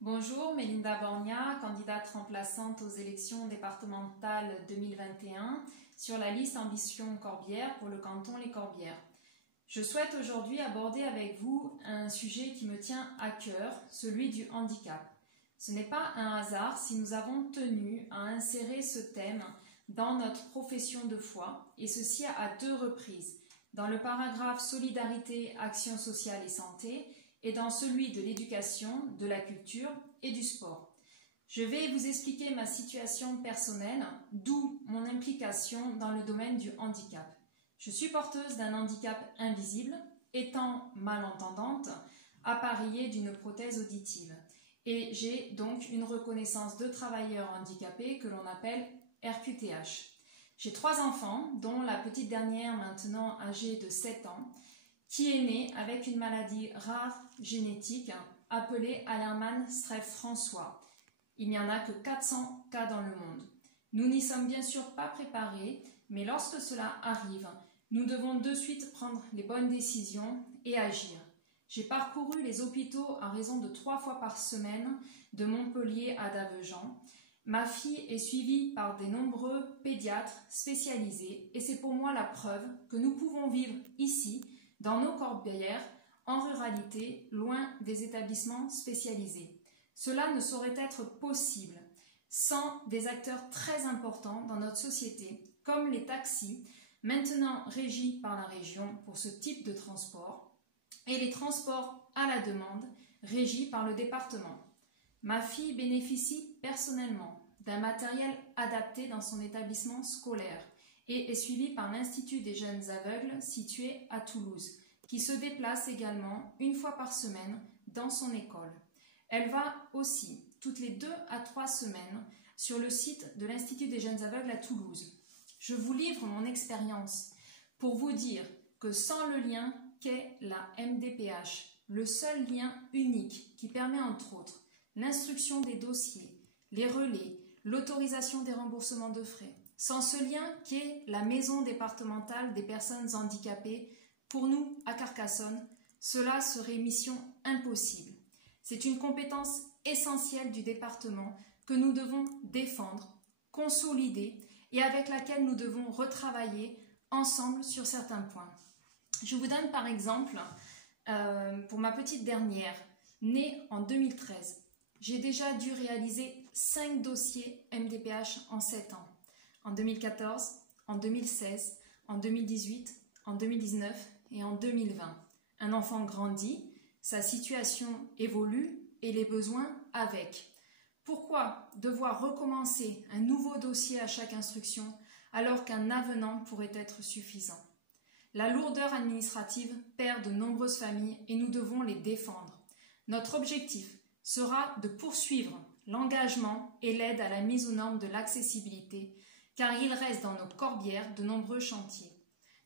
Bonjour, Mélinda Borgna, candidate remplaçante aux élections départementales 2021 sur la liste Ambition Corbière pour le canton Les Corbières. Je souhaite aujourd'hui aborder avec vous un sujet qui me tient à cœur, celui du handicap. Ce n'est pas un hasard si nous avons tenu à insérer ce thème dans notre profession de foi, et ceci à 2 reprises, dans le paragraphe Solidarité, Action sociale et santé, et dans celui de l'éducation, de la culture et du sport. Je vais vous expliquer ma situation personnelle, d'où mon implication dans le domaine du handicap. Je suis porteuse d'un handicap invisible, étant malentendante, appareillée d'une prothèse auditive. Et j'ai donc une reconnaissance de travailleur handicapé que l'on appelle RQTH. J'ai 3 enfants, dont la petite dernière maintenant âgée de 7 ans, qui est née avec une maladie rare génétique appelée Hallermann-Streiff-François. Il n'y en a que 400 cas dans le monde. Nous n'y sommes bien sûr pas préparés, mais lorsque cela arrive, nous devons de suite prendre les bonnes décisions et agir. J'ai parcouru les hôpitaux à raison de 3 fois par semaine, de Montpellier à Davejean. Ma fille est suivie par de nombreux pédiatres spécialisés et c'est pour moi la preuve que nous pouvons vivre ici, dans nos corbières, en ruralité, loin des établissements spécialisés. Cela ne saurait être possible sans des acteurs très importants dans notre société, comme les taxis, maintenant régis par la région pour ce type de transport, et les transports à la demande, régis par le département. Ma fille bénéficie personnellement d'un matériel adapté dans son établissement scolaire et est suivie par l'Institut des jeunes aveugles situé à Toulouse, qui se déplace également 1 fois par semaine dans son école. Elle va aussi toutes les 2 à 3 semaines sur le site de l'Institut des jeunes aveugles à Toulouse. Je vous livre mon expérience pour vous dire que sans le lien qu'est la MDPH, le seul lien unique qui permet entre autres l'instruction des dossiers, les relais, l'autorisation des remboursements de frais, sans ce lien qu'est la maison départementale des personnes handicapées, pour nous, à Carcassonne, cela serait mission impossible. C'est une compétence essentielle du département que nous devons défendre, consolider et avec laquelle nous devons retravailler ensemble sur certains points. Je vous donne par exemple, pour ma petite dernière, née en 2013, j'ai déjà dû réaliser 5 dossiers MDPH en 7 ans. En 2014, en 2016, en 2018, en 2019 et en 2020. Un enfant grandit, sa situation évolue et les besoins avec. Pourquoi devoir recommencer un nouveau dossier à chaque instruction alors qu'un avenant pourrait être suffisant? La lourdeur administrative perd de nombreuses familles et nous devons les défendre. Notre objectif sera de poursuivre l'engagement et l'aide à la mise aux normes de l'accessibilité, car il reste dans nos corbières de nombreux chantiers.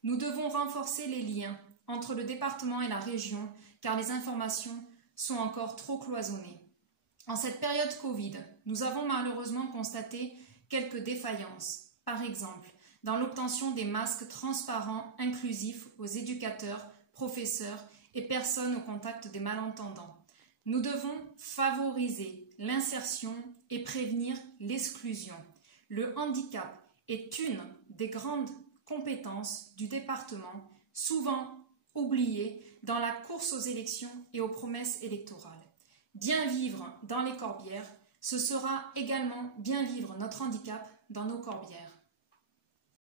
Nous devons renforcer les liens entre le département et la région, car les informations sont encore trop cloisonnées. En cette période Covid, nous avons malheureusement constaté quelques défaillances. Par exemple, dans l'obtention des masques transparents inclusifs aux éducateurs, professeurs et personnes au contact des malentendants. Nous devons favoriser l'insertion et prévenir l'exclusion. Le handicap est une des grandes compétences du département, souvent oubliées dans la course aux élections et aux promesses électorales. Bien vivre dans les corbières, ce sera également bien vivre notre handicap dans nos corbières.